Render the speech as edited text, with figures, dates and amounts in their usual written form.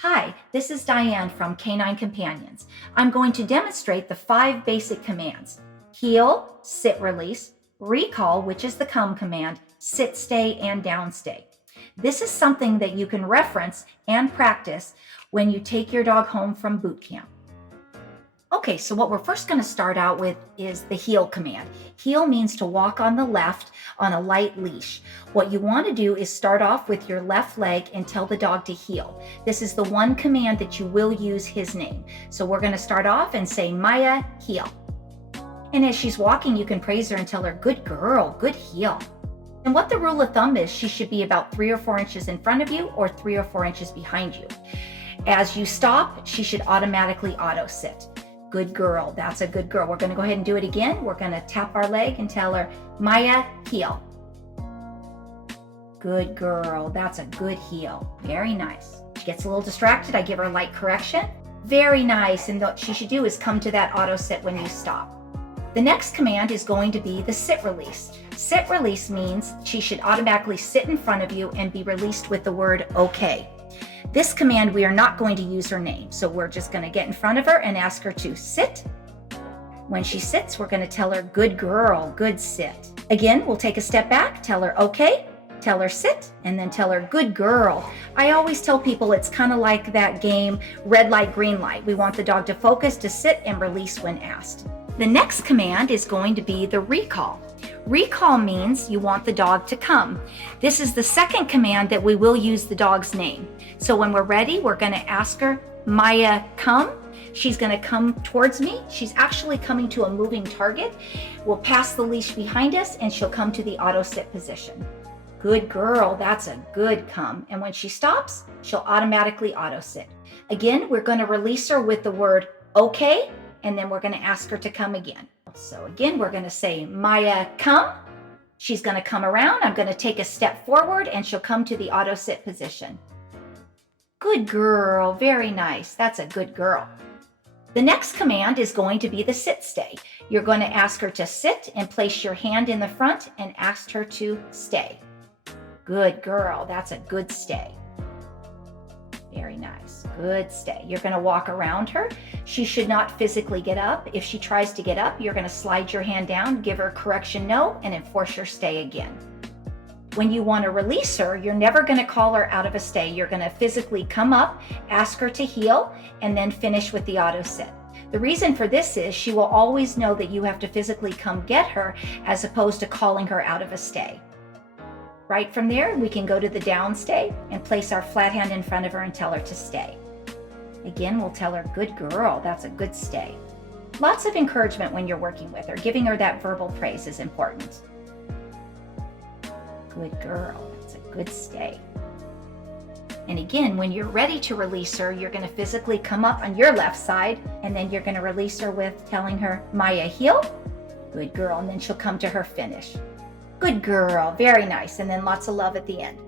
Hi, this is Diane from Canine Companions. I'm going to demonstrate the 5 basic commands: heel, sit, release; recall, which is the come command; sit, stay, and down, stay. This is something that you can reference and practice when you take your dog home from boot camp. Okay, so what we're first going to start out with is the heel command. Heel means to walk on the left on a light leash. What you want to do is start off with your left leg and tell the dog to heel. This is the one command that you will use his name. So we're going to start off and say, Maya, heel. And as she's walking, you can praise her and tell her, good girl, good heel. And what the rule of thumb is, she should be about 3 or 4 inches in front of you or 3 or 4 inches behind you. As you stop, she should automatically auto sit. Good girl, that's a good girl. We're going to go ahead and do it again. We're going to tap our leg and tell her, Maya, heel. Good girl, that's a good heel. Very nice. She gets a little distracted. I give her a light correction. Very nice. And what she should do is come to that auto sit when you stop. The next command is going to be the sit release. Sit release means she should automatically sit in front of you and be released with the word okay. This command, we are not going to use her name, so we're just going to get in front of her and ask her to sit. When she sits, we're going to tell her, good girl, good sit. Again, we'll take a step back, tell her okay, tell her sit, and then tell her, good girl. I always tell people it's kind of like that game, red light, green light. We want the dog to focus, to sit, and release when asked. The next command is going to be the recall. Recall means you want the dog to come. This is the second command that we will use the dog's name. So when we're ready, we're going to ask her, Maya, come. She's going to come towards me. She's actually coming to a moving target. We'll pass the leash behind us and she'll come to the auto sit position. Good girl, that's a good come. And when she stops, she'll automatically auto sit. Again, we're going to release her with the word okay, and then we're going to ask her to come again. So again, we're going to say, Maya, come. She's going to come around. I'm going to take a step forward and she'll come to the auto sit position. Good girl. Very nice. That's a good girl. The next command is going to be the sit stay. You're going to ask her to sit and place your hand in the front and ask her to stay. Good girl. That's a good stay. Very nice. Good stay. You're going to walk around her. She should not physically get up. If she tries to get up, you're going to slide your hand down, give her correction no, and enforce her stay again. When you want to release her, you're never going to call her out of a stay. You're going to physically come up, ask her to heel, and then finish with the auto sit. The reason for this is she will always know that you have to physically come get her as opposed to calling her out of a stay. Right from there, we can go to the down stay and place our flat hand in front of her and tell her to stay. Again, we'll tell her, good girl, that's a good stay. Lots of encouragement when you're working with her. Giving her that verbal praise is important. Good girl, that's a good stay. And again, when you're ready to release her, you're going to physically come up on your left side, and then you're going to release her with telling her, Maya, heel. Good girl, and then she'll come to her finish. Good girl, very nice, and then lots of love at the end.